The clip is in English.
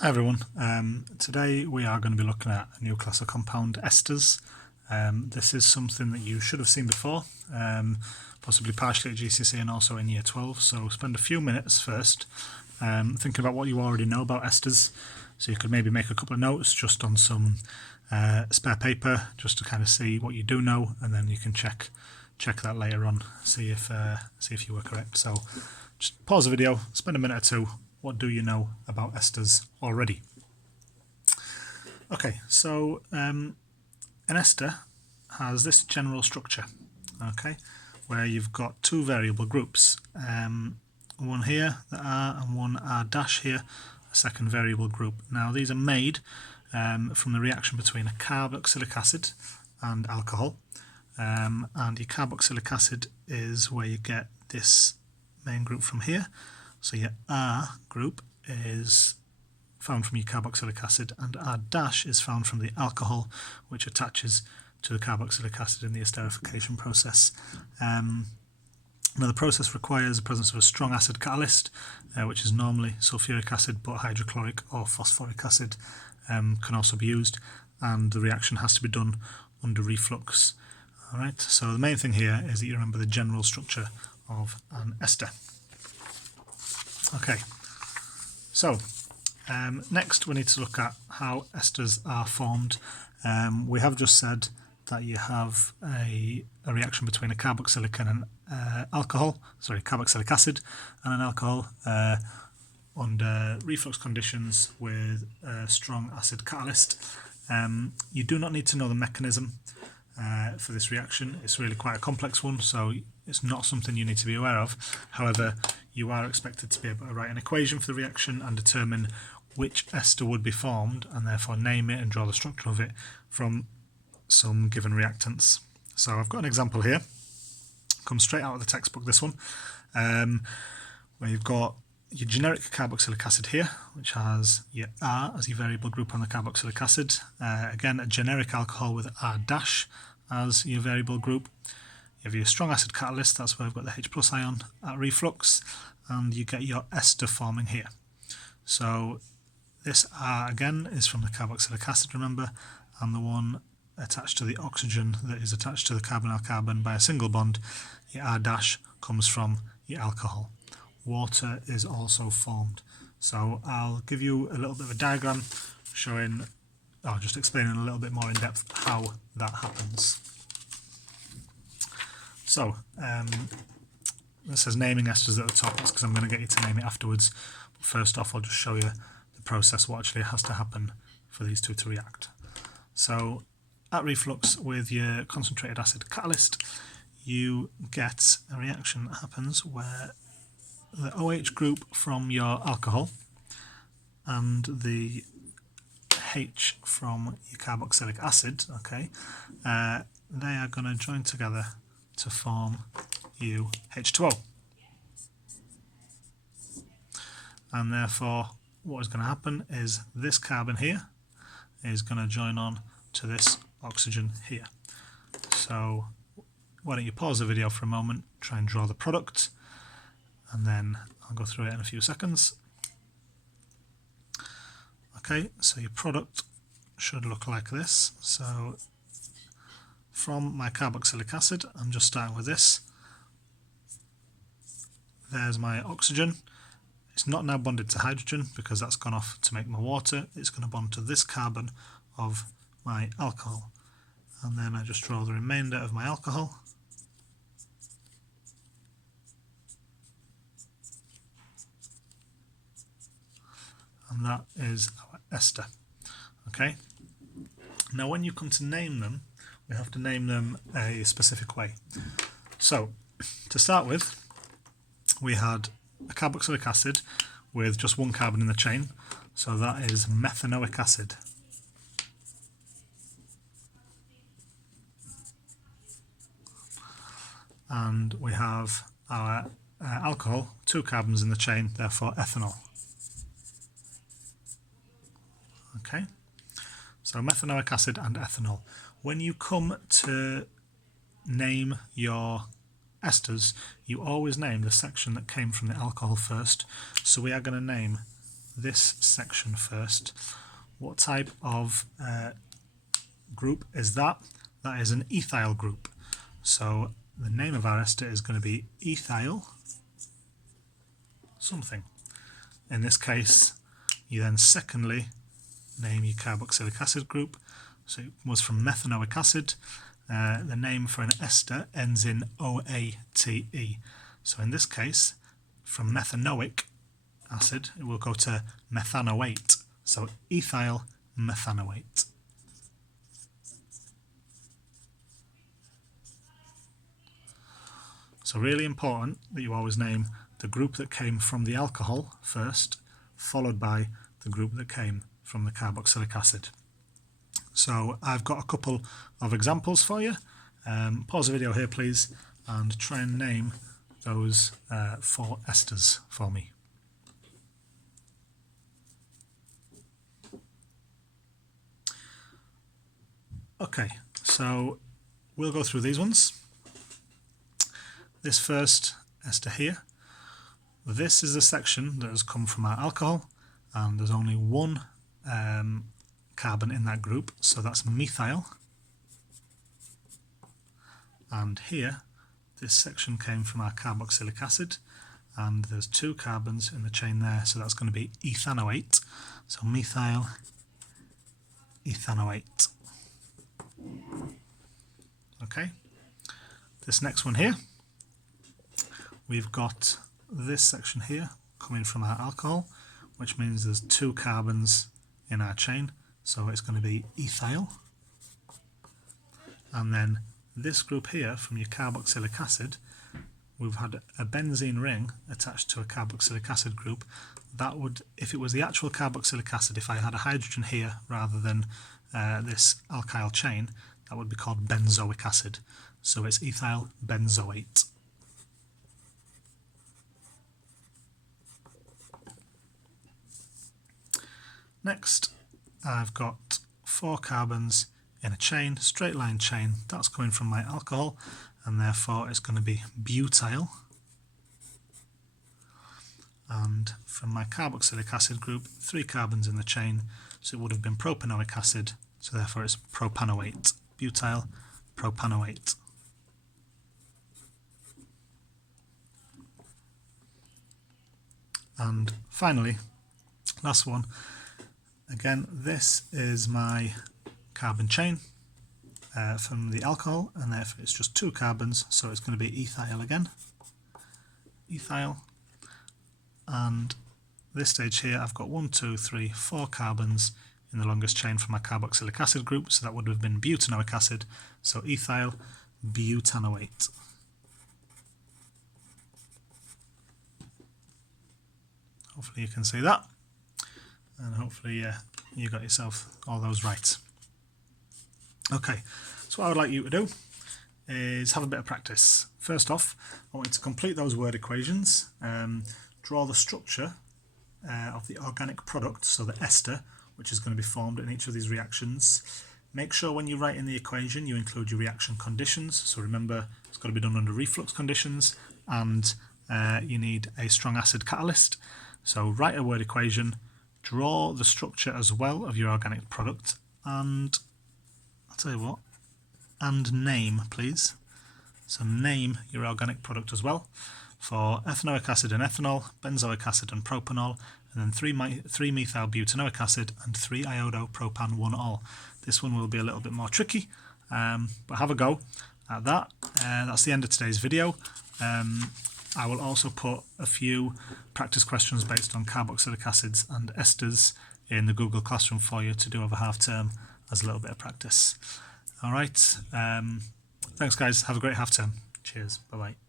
Hi everyone, today we are going to be looking at a new class of compound esters. This is something that you should have seen before, possibly partially at GCSE and also in Year 12, so spend a few minutes first thinking about what you already know about esters. So you could maybe make a couple of notes just on some spare paper just to kind of see what you do know, and then you can check that later on, see if you were correct. So just pause the video, spend a minute or two. What do you know about esters already? Okay, so an ester has this general structure, okay, where you've got two variable groups, one here, the R, and one R dash here, a second variable group. Now these are made from the reaction between a carboxylic acid and alcohol, and your carboxylic acid is where you get this main group from here. So your R group is found from your carboxylic acid, and R dash is found from the alcohol, which attaches to the carboxylic acid in the esterification process. Now the process requires the presence of a strong acid catalyst, which is normally sulfuric acid, but hydrochloric or phosphoric acid can also be used, and the reaction has to be done under reflux. Alright, so the main thing here is that you remember the general structure of an ester. Okay, so next we need to look at how esters are formed. We have just said that you have a reaction between a carboxylic and an carboxylic acid and an alcohol under reflux conditions with a strong acid catalyst. You do not need to know the mechanism for this reaction. It's really quite a complex one, so it's not something you need to be aware of. However, you are expected to be able to write an equation for the reaction and determine which ester would be formed, and therefore name it and draw the structure of it from some given reactants. So I've got an example here, comes straight out of the textbook, this one, where you've got your generic carboxylic acid here, which has your R as your variable group on the carboxylic acid. Again, a generic alcohol with R dash as your variable group. You have your strong acid catalyst, that's where I've got the H plus ion at reflux, and you get your ester forming here. So this R again is from the carboxylic acid, remember, and the one attached to the oxygen that is attached to the carbonyl-carbon by a single bond, your R dash, comes from your alcohol. Water is also formed. So I'll give you a little bit of a diagram showing, or just explaining a little bit more in depth how that happens. So, it says naming esters at the top, that's because I'm going to get you to name it afterwards. But first off, I'll just show you the process, what actually has to happen for these two to react. So, at reflux with your concentrated acid catalyst, you get a reaction that happens where the OH group from your alcohol and the H from your carboxylic acid, okay, they are going to join together to form you H2O. And therefore what is going to happen is this carbon here is going to join on to this oxygen here. So why don't you pause the video for a moment, try and draw the product, and then I'll go through it in a few seconds. Okay, so your product should look like this. So from my carboxylic acid, I'm just starting with this. There's my oxygen. It's not now bonded to hydrogen because that's gone off to make my water. It's going to bond to this carbon of my alcohol. And then I just draw the remainder of my alcohol. And that is our ester. Okay. Now when you come to name them, we have to name them a specific way. So to start with, we had a carboxylic acid with just one carbon in the chain, so that is methanoic acid. And we have our alcohol, two carbons in the chain, therefore ethanol. Okay, so methanoic acid and ethanol. When you come to name your esters, you always name the section that came from the alcohol first. So we are going to name this section first. What type of group is that? That is an ethyl group. So the name of our ester is going to be ethyl something. In this case, you then secondly name your carboxylic acid group. So it was from methanoic acid. The name for an ester ends in OATE. So in this case, from methanoic acid, it will go to methanoate. So ethyl methanoate. So really important that you always name the group that came from the alcohol first, followed by the group that came from the carboxylic acid. So I've got a couple of examples for you. Pause the video here please and try and name those 4 esters for me. Okay, so we'll go through these ones. This first ester here, this is a section that has come from our alcohol, and there's only one carbon in that group, so that's methyl. And here, this section came from our carboxylic acid, and there's 2 carbons in the chain there, so that's going to be ethanoate. So methyl ethanoate. Okay, this next one here, we've got this section here coming from our alcohol, which means there's 2 carbons in our chain, so it's going to be ethyl. And then this group here from your carboxylic acid, we've had a benzene ring attached to a carboxylic acid group. That would, if it was the actual carboxylic acid, if I had a hydrogen here rather than this alkyl chain, that would be called benzoic acid. So it's ethyl benzoate. Next, I've got 4 carbons in a chain, straight line chain. That's coming from my alcohol, and therefore it's going to be butyl. And from my carboxylic acid group, 3 carbons in the chain, so it would have been propanoic acid, so therefore it's propanoate. Butyl propanoate. And finally, last one. Again, this is my carbon chain from the alcohol, and therefore it's just 2 carbons, so it's going to be ethyl again. Ethyl. And this stage here, I've got 1, 2, 3, 4 carbons in the longest chain from my carboxylic acid group, so that would have been butanoic acid, so ethyl butanoate. Hopefully you can see that, and hopefully you got yourself all those right. Okay, so what I would like you to do is have a bit of practice. First off, I want you to complete those word equations, draw the structure of the organic product, so the ester, which is going to be formed in each of these reactions. Make sure when you write in the equation you include your reaction conditions, so remember it's got to be done under reflux conditions, and you need a strong acid catalyst. So write a word equation, draw the structure as well of your organic product, and I'll tell you what, and name please. So name your organic product as well. For ethanoic acid and ethanol, benzoic acid and propanol, and then 3-methyl butanoic acid and 3-iodopropan-1-ol. This one will be a little bit more tricky, but have a go at that. That's the end of today's video. I will also put a few practice questions based on carboxylic acids and esters in the Google Classroom for you to do over half term as a little bit of practice. Alright, thanks guys, have a great half term. Cheers, bye bye.